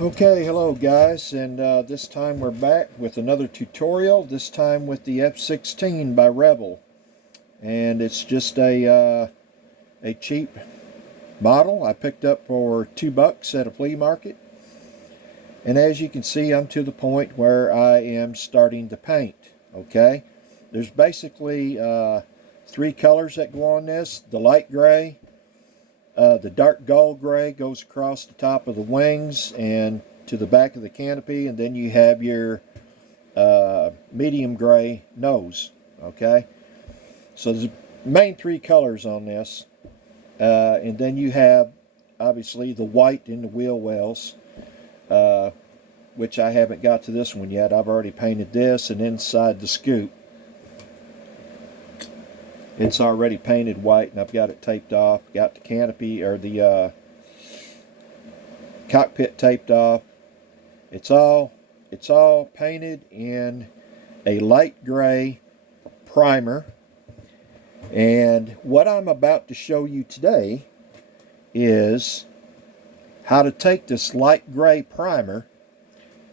Okay, hello guys, and this time we're back with another tutorial, this time with the F16 by Rebel. And it's just a cheap model I picked up for $2 at a flea market. And as you can see, I'm to the point where I am starting to paint, okay? There's basically three colors that go on this. The light gray, the dark gold gray goes across the top of the wings and to the back of the canopy, and then you have your medium gray nose. Okay, so there's main three colors on this, and then you have obviously the white in the wheel wells, which I haven't got to this one yet. I've already painted this, and inside the scoop it's already painted white, and I've got it taped off. Got the canopy or the cockpit taped off. It's all painted in a light gray primer. And what I'm about to show you today is how to take this light gray primer,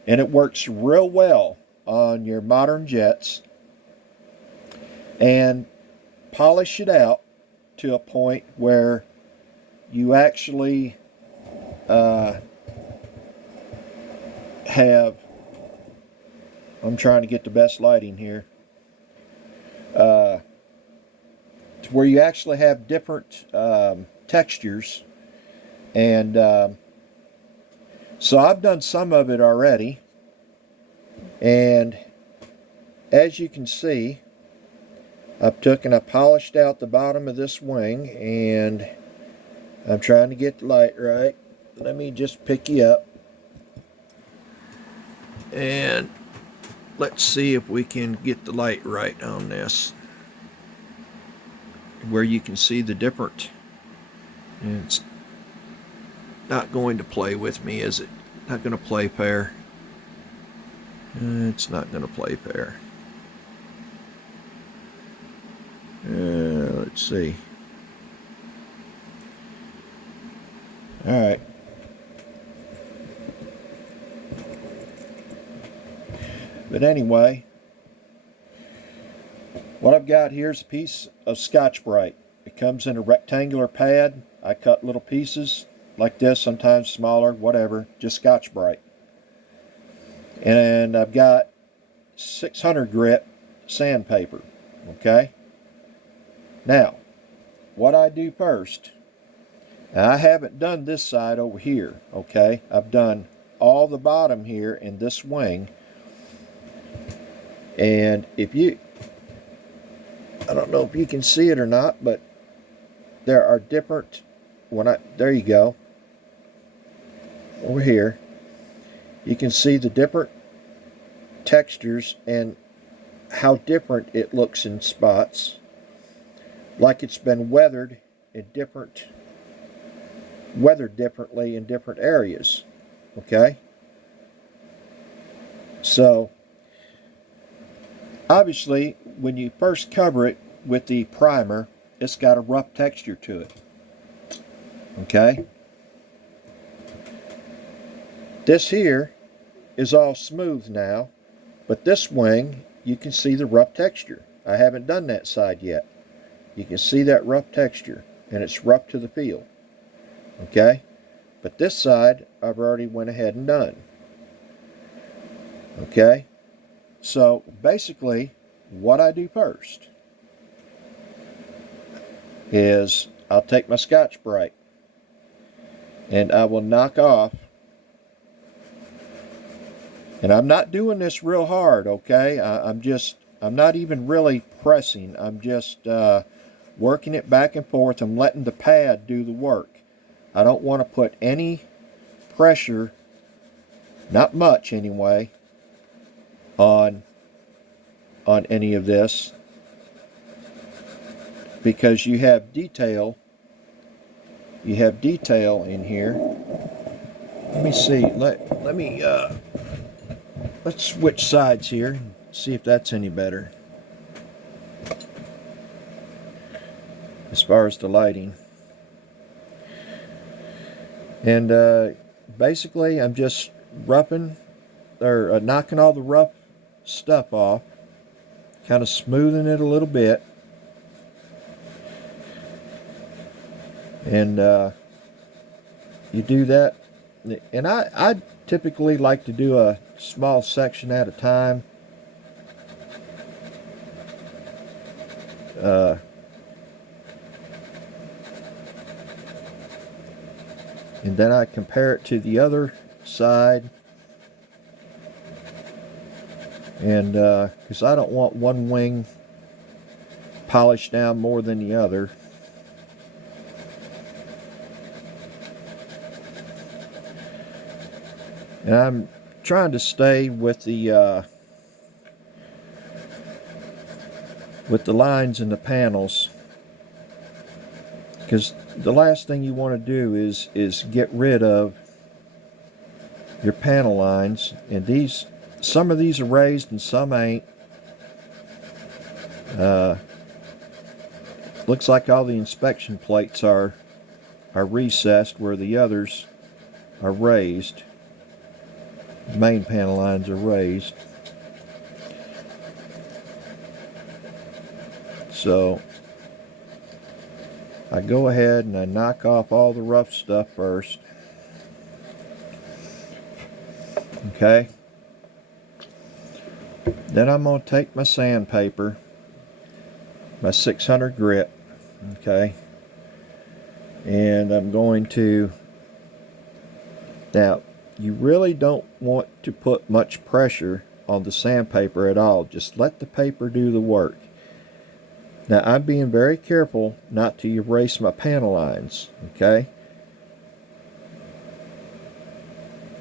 and it works real well on your modern jets, and polish it out to a point where you actually have, I'm trying to get the best lighting here, to where you actually have different textures. And so I've done some of it already, and as you can see, I've took and I polished out the bottom of this wing, and I'm trying to get the light right. Let me just pick you up, and let's see if we can get the light right on this, where you can see the different. And it's not going to play with me, is it? Not going to play fair. It's not going to play fair. Let's see. All right. But anyway, what I've got here is a piece of Scotch-Brite. It comes in a rectangular pad. I cut little pieces like this, sometimes smaller, whatever, just Scotch-Brite. And I've got 600 grit sandpaper, okay? Now, what I do first, I haven't done this side over here, okay? I've done all the bottom here in this wing. And if you, I don't know if you can see it or not, but there are different, there you go, over here, you can see the different textures and how different it looks in spots, like it's been weathered differently in different areas, okay? So obviously when you first cover it with the primer, it's got a rough texture to it, okay? This here is all smooth now, but this wing, you can see the rough texture. I haven't done that side yet. You can see that rough texture, and it's rough to the feel, okay? But this side, I've already went ahead and done, okay? So basically, what I do first is I'll take my Scotch-Brite, and I will knock off, and I'm not doing this real hard, okay? I'm not even really pressing. I'm just working it back and forth. I'm letting the pad do the work. I don't want to put any pressure, not much anyway, on any of this, because you have detail in here. Let me see, let's switch sides here, see if that's any better as far as the lighting. And basically I'm just roughing or knocking all the rough stuff off, kind of smoothing it a little bit, and you do that. And I typically like to do a small section at a time. Uh, and then I compare it to the other side, and because I don't want one wing polished down more than the other. And I'm trying to stay with the lines in the panels, because the last thing you want to do is get rid of your panel lines. And these, some of these are raised and some ain't. Looks like all the inspection plates are recessed, where the others are raised. The main panel lines are raised. So I go ahead and I knock off all the rough stuff first. Okay. Then I'm going to take my sandpaper, my 600 grit, okay, and I'm going to, now you really don't want to put much pressure on the sandpaper at all. Just let the paper do the work. Now I'm being very careful not to erase my panel lines, okay?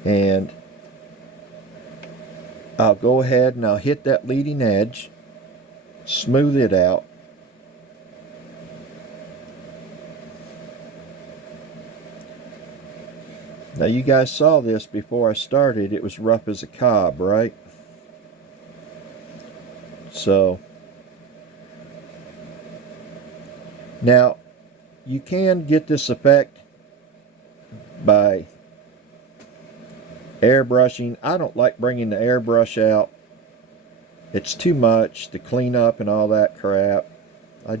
And I'll go ahead and I'll hit that leading edge, smooth it out. Now you guys saw this before I started. It was rough as a cob, right? So now you can get this effect by airbrushing. I don't like bringing the airbrush out. It's too much to clean up and all that crap. I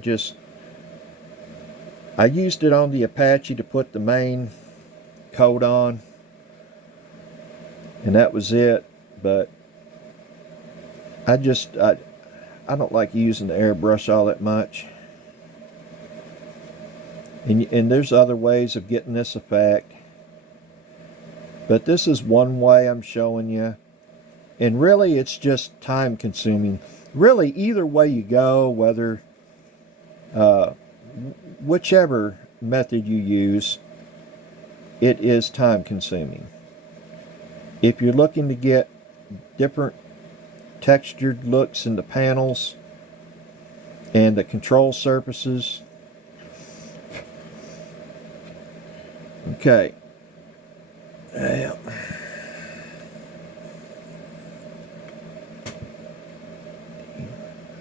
used it on the Apache to put the main coat on, and that was it. But I don't like using the airbrush all that much. And there's other ways of getting this effect, but this is one way I'm showing you. And really it's just time consuming. Really, either way you go, whether whichever method you use, it is time consuming. If you're looking to get different textured looks in the panels and the control surfaces. Okay. Yeah.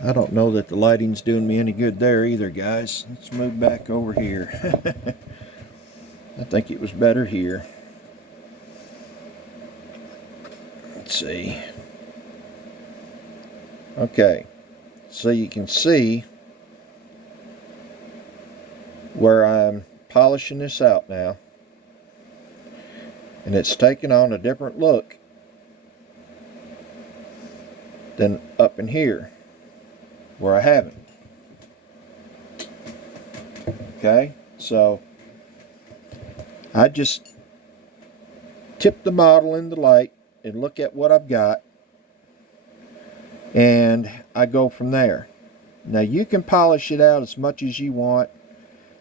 I don't know that the lighting's doing me any good there either, guys. Let's move back over here. I think it was better here. Let's see. Okay, so you can see where I'm polishing this out now, and it's taking on a different look than up in here where I haven't. Okay, so I just tip the model in the light and look at what I've got, and I go from there. Now you can polish it out as much as you want.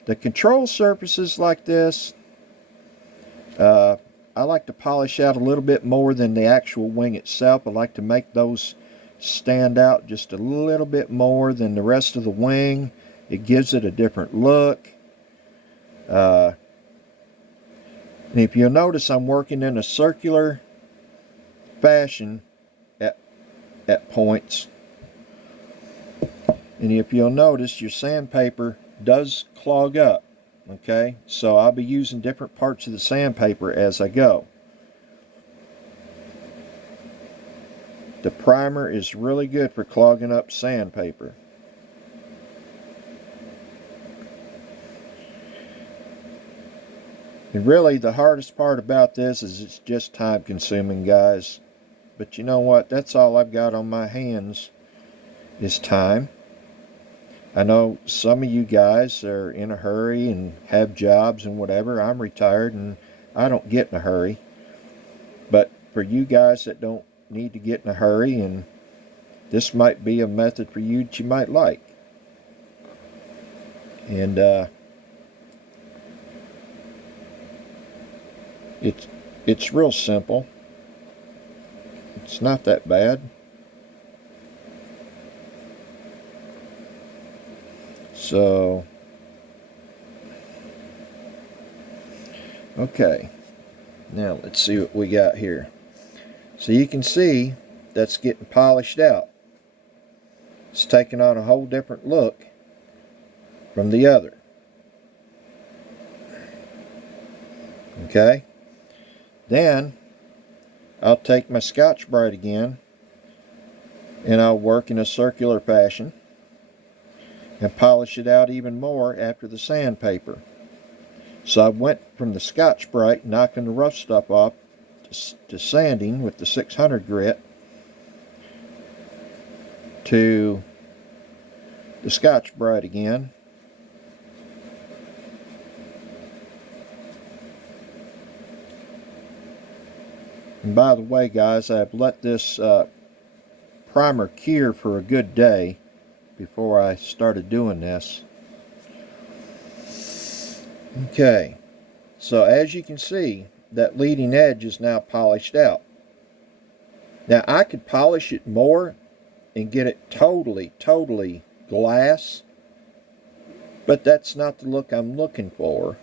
The control surfaces like this, I like to polish out a little bit more than the actual wing itself. I like to make those stand out just a little bit more than the rest of the wing. It gives it a different look. And if you'll notice, I'm working in a circular fashion at points. And if you'll notice, your sandpaper does clog up. Okay, so I'll be using different parts of the sandpaper as I go. The primer is really good for clogging up sandpaper. And really, the hardest part about this is it's just time consuming, guys. But you know what? That's all I've got on my hands is time. I know some of you guys are in a hurry and have jobs and whatever. I'm retired and I don't get in a hurry. But for you guys that don't need to get in a hurry, and this might be a method for you that you might like. And it's real simple. It's not that bad. So, okay. Now let's see what we got here. So you can see that's getting polished out. It's taking on a whole different look from the other. Okay. Then I'll take my Scotch-Brite again and I'll work in a circular fashion and polish it out even more after the sandpaper. So I went from the Scotch-Brite, knocking the rough stuff off, to sanding with the 600 grit, to the Scotch-Brite again. And by the way, guys, I've let this primer cure for a good day before I started doing this. Okay, so as you can see, that leading edge is now polished out. Now I could polish it more and get it totally glass, but that's not the look I'm looking for.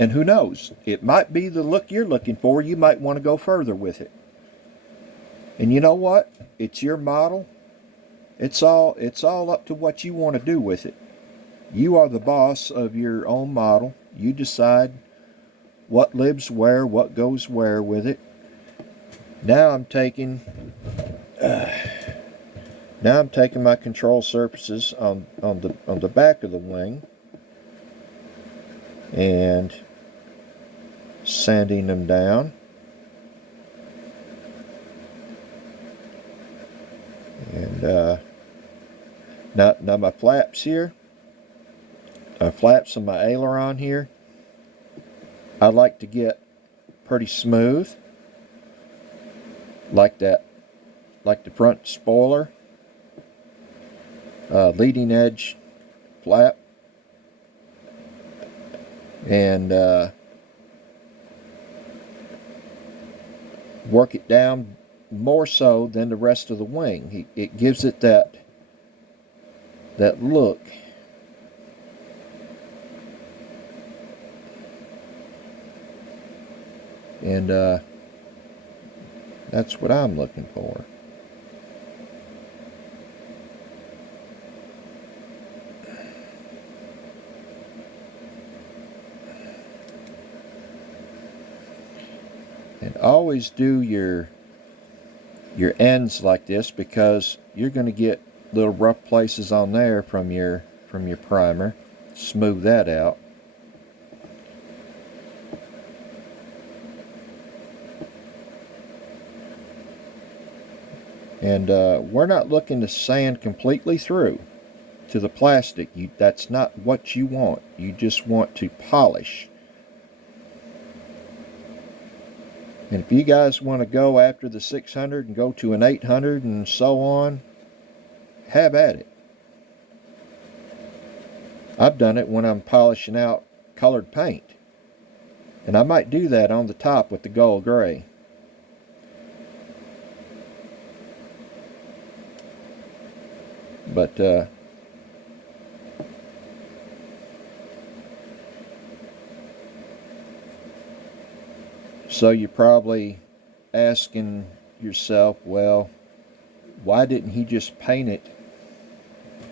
And who knows, it might be the look you're looking for. You might want to go further with it. And you know what? It's your model. It's all up to what you want to do with it. You are the boss of your own model. You decide what lives where, what goes where with it. Now I'm taking my control surfaces on the back of the wing and sanding them down. And now my flaps here, flaps on my aileron here, I like to get pretty smooth, like that, like the front spoiler, leading edge flap, and work it down more so than the rest of the wing. It gives it that look. And that's what I'm looking for. And always do your ends like this, because you're going to get little rough places on there from your primer. Smooth that out. And we're not looking to sand completely through to the plastic. That's not what you want. You just want to polish. And if you guys want to go after the 600 and go to an 800 and so on, have at it. I've done it when I'm polishing out colored paint. And I might do that on the top with the gold gray. But so you're probably asking yourself, well, why didn't he just paint it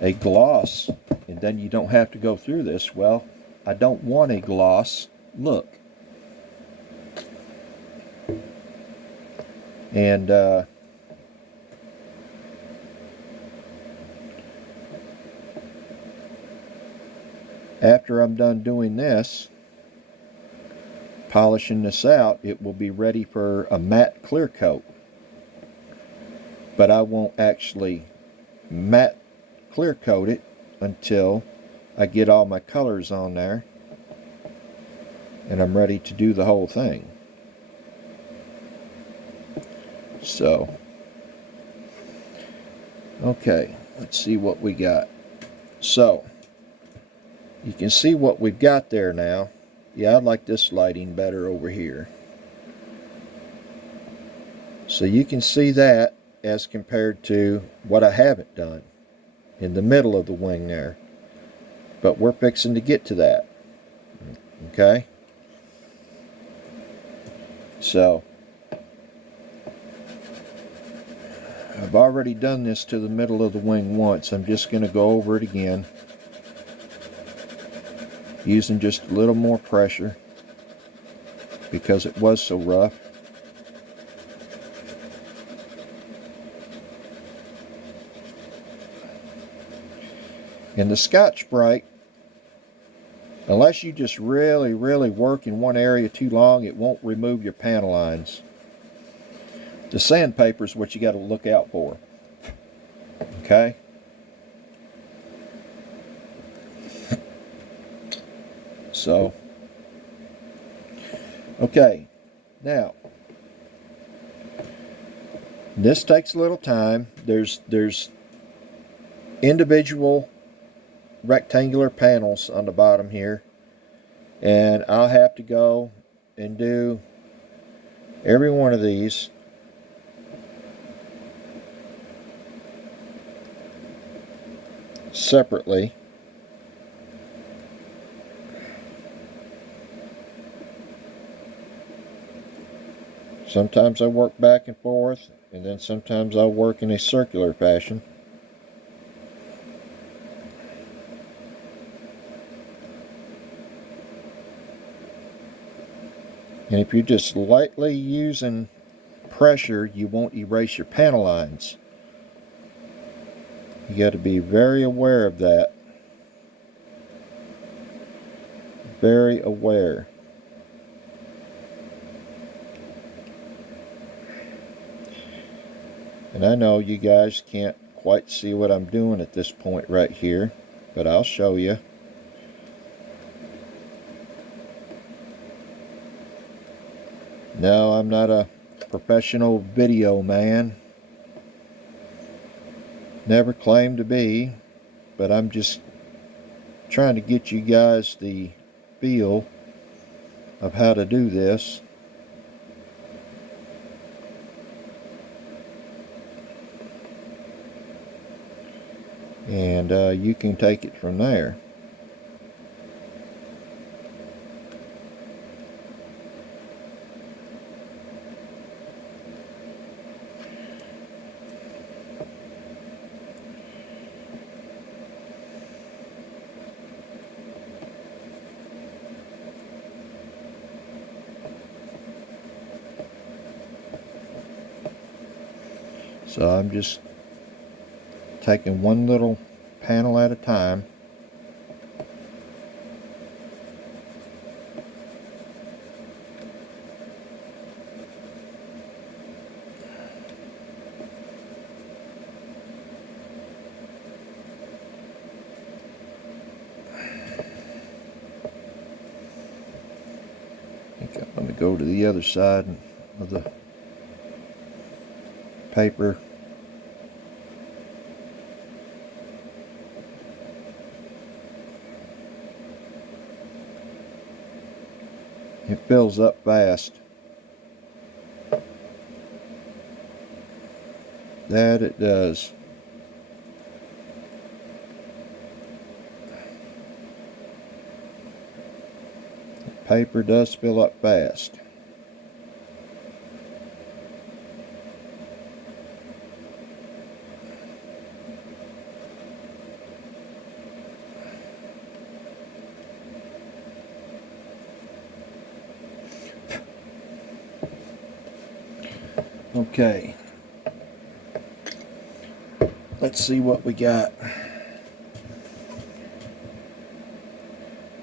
a gloss and then you don't have to go through this? Well, I don't want a gloss look. And after I'm done doing this, polishing this out, it will be ready for a matte clear coat. But I won't actually matte clear coat it until I get all my colors on there and I'm ready to do the whole thing. So, okay, let's see what we got. So, you can see what we've got there now. Yeah, I like this lighting better over here. So you can see that as compared to what I haven't done in the middle of the wing there. But we're fixing to get to that. Okay? So, I've already done this to the middle of the wing once. I'm just going to go over it again, using just a little more pressure because it was so rough. And the Scotch-Brite, unless you just really work in one area too long, it won't remove your panel lines. The sandpaper is what you got to look out for. Okay? So, okay, now, this takes a little time. There's individual rectangular panels on the bottom here, and I'll have to go and do every one of these separately. Sometimes I work back and forth, and then sometimes I'll work in a circular fashion. And if you're just lightly using pressure, you won't erase your panel lines. You got to be very aware of that. Very aware. And I know you guys can't quite see what I'm doing at this point right here, but I'll show you. No, I'm not a professional video man. Never claimed to be, but I'm just trying to get you guys the feel of how to do this. And you can take it from there. So I'm just taking one little panel at a time. I think I'm going to go to the other side of the paper. It fills up fast. That it does. The paper does fill up fast. Okay, let's see what we got.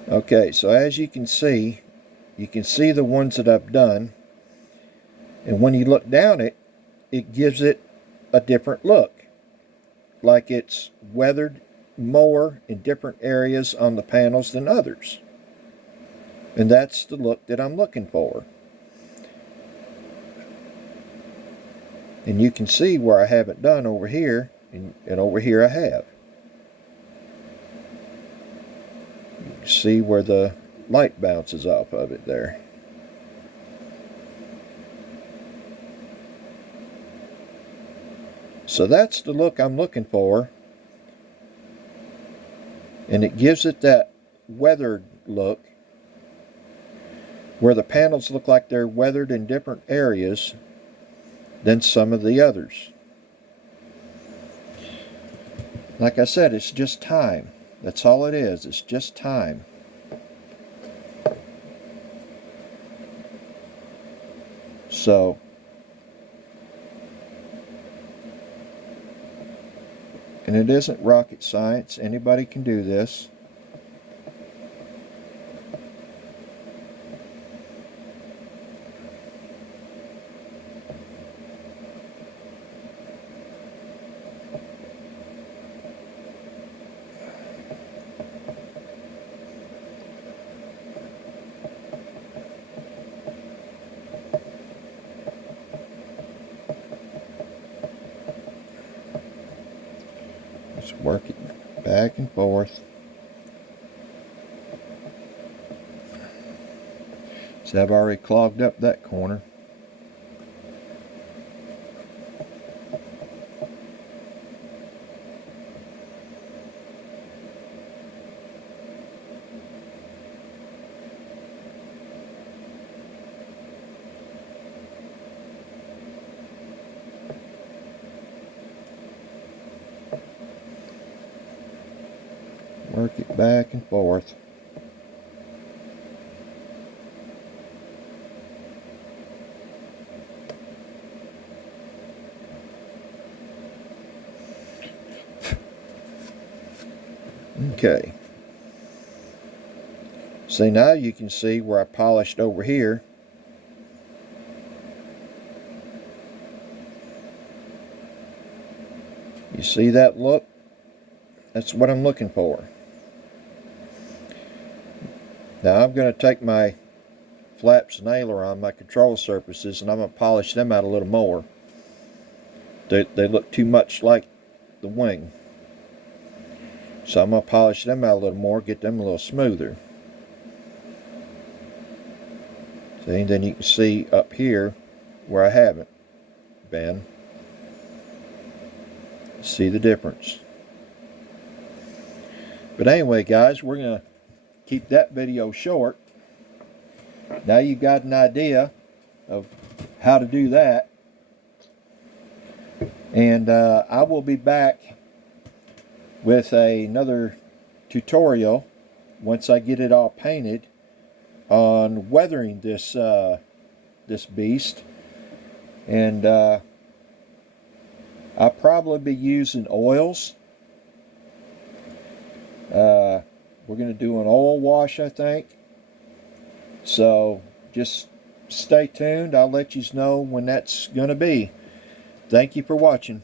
Okay, so as you can see the ones that I've done, and when you look down it gives it a different look, like it's weathered more in different areas on the panels than others. And that's the look that I'm looking for. And you can see where I haven't done over here, and over here I have. You can see where the light bounces off of it there. So that's the look I'm looking for. And it gives it that weathered look, where the panels look like they're weathered in different areas than some of the others. Like I said, it's just time. That's all it is. It's just time. So, and it isn't rocket science. Anybody can do this. Just work it back and forth. See, I've already clogged up that corner. Work it back and forth. Okay. See, now you can see where I polished over here. You see that look? That's what I'm looking for. Now I'm going to take my flaps and aileron, my control surfaces, and I'm going to polish them out a little more. They look too much like the wing. So I'm going to polish them out a little more, get them a little smoother. See, and then you can see up here where I haven't been. See the difference. But anyway, guys, we're going to keep that video short. Now you got an idea of how to do that. And I will be back with another tutorial once I get it all painted on weathering this this beast. And I'll probably be using oils. We're going to do an oil wash, I think. So just stay tuned. I'll let you know when that's going to be. Thank you for watching.